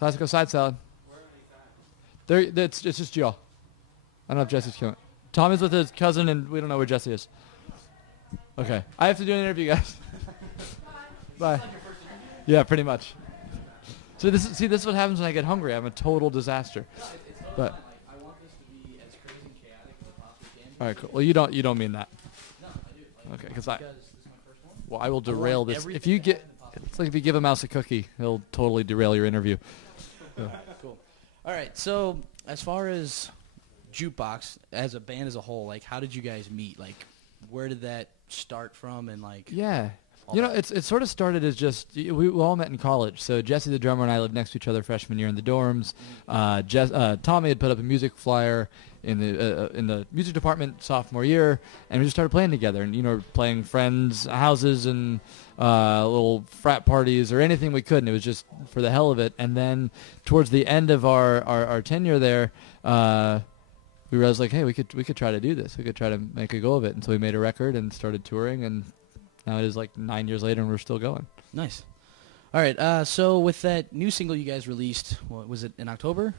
Classico side salad. It's just Joe. I don't know if Jesse's killing. Tommy's with his cousin, and we don't know where Jesse is. Okay. I have to do an interview, guys. Bye. Yeah, pretty much. So this is what happens when I get hungry. I'm a total disaster. But I want this to be as crazy and chaotic as it possibly can. all right, cool. Well, you don't mean that. No, I do. Okay, this is my first one. Well, I will derail this. If you everything get, it's like if you give a mouse a cookie, he'll totally derail your interview. Cool. All right. So as far as Jukebox as a band as a whole, like, how did you guys meet? Like, where did that start from? And like, Yeah. You know, it sort of started as just, we all met in college. So Jesse, the drummer, and I lived next to each other freshman year in the dorms. Tommy had put up a music flyer in the music department sophomore year, and we just started playing together. And, you know, playing friends' houses and little frat parties or anything we could. And it was just for the hell of it. And then towards the end of our tenure there, we realized, like, hey, we could try to do this. We could try to make a go of it. And so we made a record and started touring, and now it is like 9 years later, and we're still going. Nice. All right. So with that new single you guys released, what was it, in October?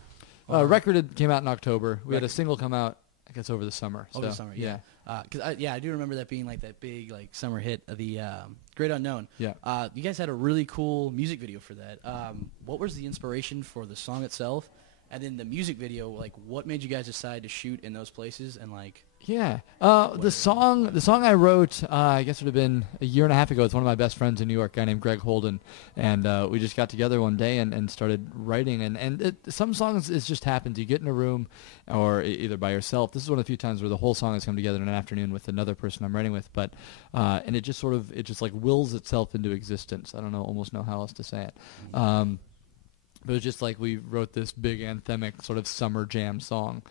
Record came out in October. We had a single come out, I guess, over the summer. Over the summer, yeah. Because I do remember that being like that big like summer hit of the Great Unknown. Yeah. You guys had a really cool music video for that. What was the inspiration for the song itself, and then the music video? Like, what made you guys decide to shoot in those places? And like, yeah, the song I wrote, I guess it would have been a year and a half ago. It's one of my best friends in New York, a guy named Greg Holden, and we just got together one day and started writing. And some songs, it just happens. You get in a room, or either by yourself. This is one of the few times where the whole song has come together in an afternoon with another person I'm writing with. But and it just like wills itself into existence. I don't almost know how else to say it. But it was just like we wrote this big anthemic sort of summer jam song.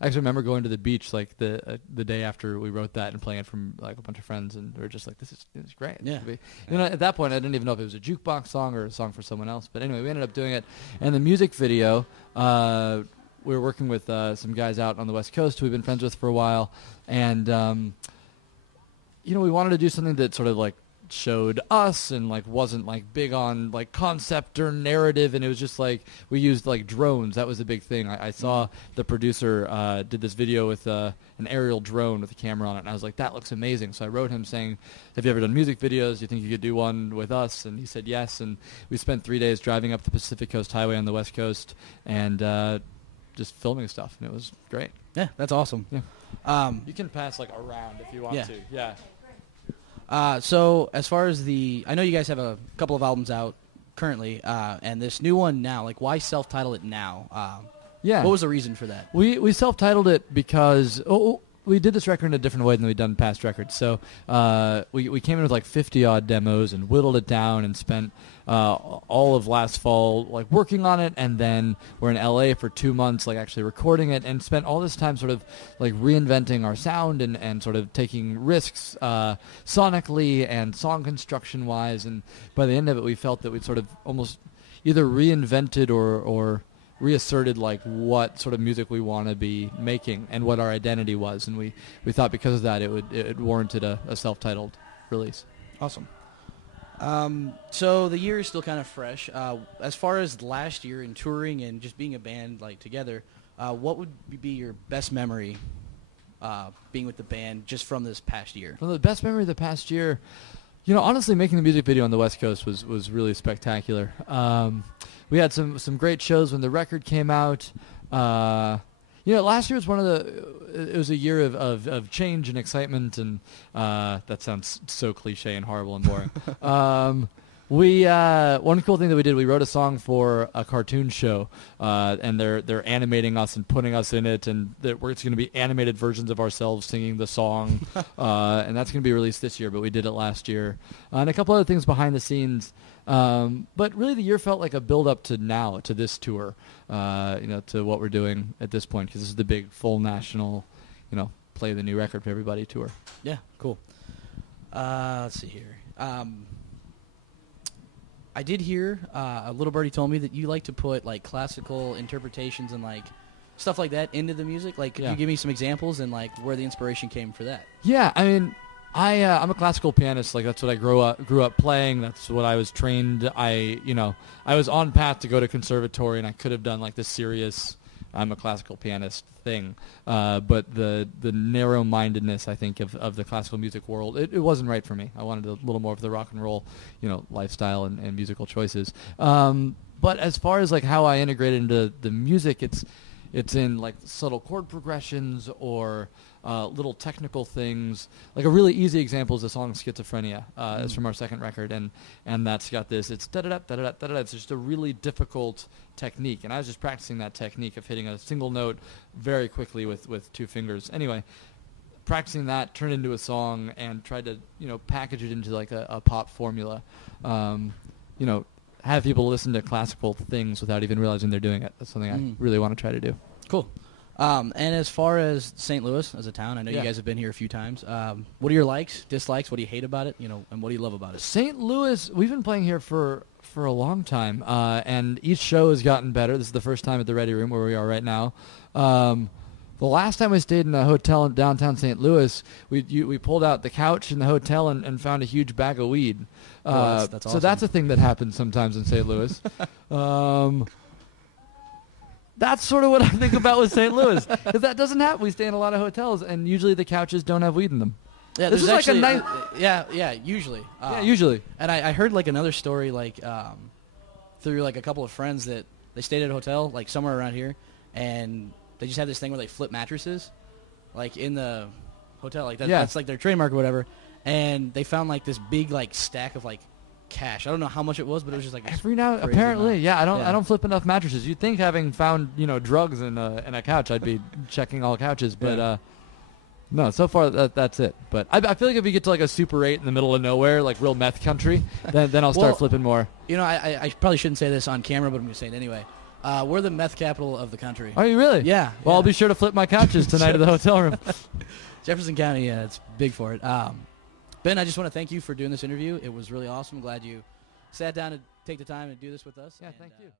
I actually remember going to the beach like the day after we wrote that and playing it from like a bunch of friends, and we were just like, this is great. Yeah. You know, at that point I didn't even know if it was a jukebox song or a song for someone else. But anyway, we ended up doing it. And the music video, we were working with some guys out on the West Coast who we've been friends with for a while, and you know, we wanted to do something that sort of like showed us and like wasn't like big on like concept or narrative, and it was just like we used like drones. That was the big thing. I saw the producer did this video with an aerial drone with a camera on it, and I was like, that looks amazing. So I wrote him saying, have you ever done music videos? Do you think you could do one with us? And he said yes, and we spent 3 days driving up the Pacific Coast Highway on the West Coast and just filming stuff, and it was great. Yeah, that's awesome. Yeah. You can pass like around if you want to. Yeah. So as far as I know you guys have a couple of albums out currently, and this new one now, like, why self-title it now? Yeah. What was the reason for that? We self-titled it because we did this record in a different way than we'd done past records. So we came in with like 50-odd demos and whittled it down and spent all of last fall like working on it, and then we're in LA for 2 months like actually recording it, and spent all this time sort of like reinventing our sound and sort of taking risks sonically and song construction wise. And by the end of it, we felt that we'd sort of almost either reinvented or reasserted like what sort of music we want to be making and what our identity was, and we thought because of that it warranted a self-titled release. Awesome. So the year is still kind of fresh. As far as last year in touring and just being a band like together, what would be your best memory being with the band just from this past year? Well, the best memory of the past year, you know, honestly, making the music video on the West Coast was really spectacular. We had some great shows when the record came out. You know, last year was it was a year of change and excitement, and that sounds so cliche and horrible and boring. One cool thing that we did, we wrote a song for a cartoon show, and they're animating us and putting us in it, and it's going to be animated versions of ourselves singing the song, and that's going to be released this year, but we did it last year. And a couple other things behind the scenes. But really the year felt like a build-up to this tour, you know, to what we're doing at this point, because this is the big full national, you know, play the new record for everybody tour. Yeah, cool. Let's see here. I did hear a little birdie told me that you like to put like classical interpretations and like stuff like that into the music. Like, could you give me some examples and like where the inspiration came for that? Yeah, I mean, I'm a classical pianist. Like that's what I grew up playing. That's what I was trained. I was on path to go to conservatory, and I could have done like the serious I'm a classical pianist thing. But the narrow-mindedness, I think, of the classical music world, it wasn't right for me. I wanted a little more of the rock and roll, lifestyle and musical choices. But as far as like how I integrated into the music, it's in like subtle chord progressions or little technical things. Like a really easy example is the song Schizophrenia. It's from our second record, and that's got this, it's da-da-da, da-da-da, da-da-da. It's just a really difficult technique, and I was just practicing that technique of hitting a single note very quickly with two fingers. Anyway, practicing that turned into a song and tried to, package it into like a pop formula. Have people listen to classical things without even realizing they're doing it. That's something I really want to try to do. Cool. And as far as St. Louis as a town, I know you guys have been here a few times. What are your likes, dislikes? What do you hate about it? And what do you love about it? St. Louis, we've been playing here for a long time, and each show has gotten better. This is the first time at the Ready Room where we are right now. The last time we stayed in a hotel in downtown St. Louis, we pulled out the couch in the hotel and found a huge bag of weed. That's awesome. So that's a thing that happens sometimes in St. Louis. That's sort of what I think about with St. Louis. Because that doesn't happen. We stay in a lot of hotels, and usually the couches don't have weed in them. Yeah, this is actually, like a nice... usually. Usually. And I heard like another story through like a couple of friends that they stayed at a hotel like somewhere around here, and they just have this thing where they flip mattresses, like in the hotel, like that's like their trademark or whatever. And they found like this big like stack of like cash. I don't know how much it was, but it was just like every now apparently. I don't flip enough mattresses. You'd think having found drugs in a couch, I'd be checking all couches, but no. So far that's it. But I feel like if you get to like a Super 8 in the middle of nowhere, like real meth country, then I'll start flipping more. I probably shouldn't say this on camera, but I'm gonna say it anyway. We're the meth capital of the country. Are you really? Yeah. Well, I'll be sure to flip my couches tonight at the hotel room. Jefferson County, it's big for it. Ben, I just want to thank you for doing this interview. It was really awesome. I'm glad you sat down to take the time to do this with us. Yeah, thank you.